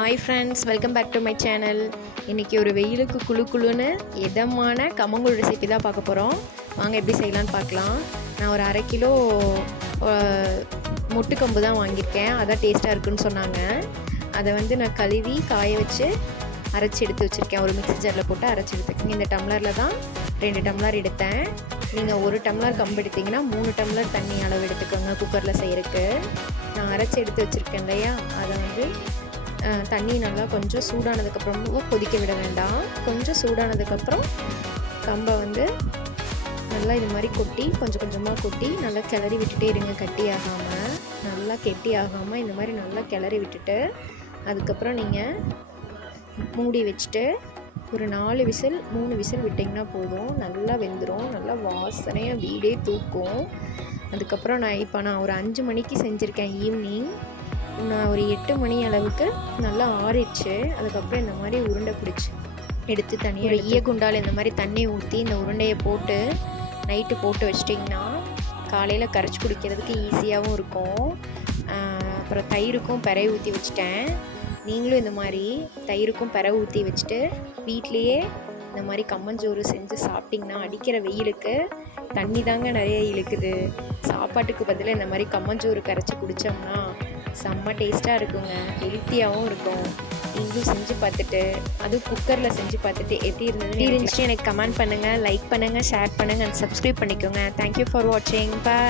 Hi friends, welcome back to my channel. இன்றைக்கி ஒரு வெயிலுக்கு குழு குழுன்னு இதமான கம்மங்கூழ் ரெசிபி தான் பார்க்க போகிறோம். வாங்க எப்படி செய்யலான்னு பார்க்கலாம். நான் ஒரு 1/2 கிலோ முட்டுக்கம்பு தான் வாங்கியிருக்கேன். அதான் டேஸ்ட்டாக இருக்குன்னு சொன்னாங்க. அதை நான் கழுவி காய வச்சு அரைச்சி எடுத்து வச்சுருக்கேன். ஒரு மிக்ஸி ஜாரில் போட்டு அரைச்சி எடுத்துக்கேன். இந்த டம்ளரில் தான் 2 டம்ளர் எடுத்தேன். நீங்கள் 1 டம்ளர் கம்பு எடுத்திங்கன்னா 3 டம்ளர் தண்ணி அளவு எடுத்துக்கோங்க குக்கரில் செய்கிறதுக்கு. நான் அரைச்சி எடுத்து வச்சுருக்கேன் இல்லையா, அதை தண்ணி நல்லா கொஞ்சம் சூடானதுக்கப்புறம் கொதிக்க விட வேண்டாம். கொஞ்சம் சூடானதுக்கப்புறம் கம்பை நல்லா இது மாதிரி கொட்டி கொஞ்சம் கொஞ்சமாக கொட்டி நல்லா கிளறி விட்டுட்டே இருங்க. கட்டி ஆகாமல், நல்லா கெட்டி ஆகாமல் இந்த மாதிரி நல்லா கிளறி விட்டுட்டு அதுக்கப்புறம் நீங்கள் மூடி வச்சுட்டு ஒரு 4 விசில் 3 விசில் விட்டிங்கன்னா போதும். நல்லா வெந்துடும். நல்லா வாசனையாக வீடே தூக்கும். அதுக்கப்புறம் நான் ஒரு 5 மணிக்கு செஞ்சுருக்கேன் ஈவினிங். நான் ஒரு 8 மணி அளவுக்கு நல்லா ஆறிடுச்சு. அதுக்கப்புறம் இந்த மாதிரி உருண்டை பிடிச்சி எடுத்து தனியாக ஒரு ஈயக்குண்டால் இந்த மாதிரி தண்ணி ஊற்றி இந்த உருண்டையை போட்டு நைட்டு போட்டு வச்சிட்டிங்கன்னா காலையில் கரைச்சி குடிக்கிறதுக்கு ஈஸியாகவும் இருக்கும். அப்புறம் தயிருக்கும் பிறை ஊற்றி வச்சுட்டேன். நீங்களும் இந்த மாதிரி தயிருக்கும் பிறை ஊற்றி வச்சுட்டு வீட்லேயே இந்த மாதிரி கம்மஞ்சோறு செஞ்சு சாப்பிட்டிங்கன்னா அடிக்கிற வெயிலுக்கு தண்ணி தாங்க நிறைய இழுக்குது. சாப்பாட்டுக்கு பதிலாக இந்த மாதிரி கம்மஞ்சோறு கரைச்சி குடித்தோம்னா செம்ம டேஸ்ட்டாக இருக்குங்க. ஹெல்த்தியாகவும் இருக்கும். நீங்களும் செஞ்சு பார்த்துட்டு அதுவும் குக்கரில் செஞ்சு பார்த்துட்டு எப்படி இருந்துச்சு எனக்கு கமெண்ட் பண்ணுங்கள், லைக் பண்ணுங்கள், ஷேர் பண்ணுங்கள் அண்ட் சப்ஸ்கிரைப் பண்ணிக்கோங்க. தேங்க்யூ ஃபார் வாட்சிங். பாய்.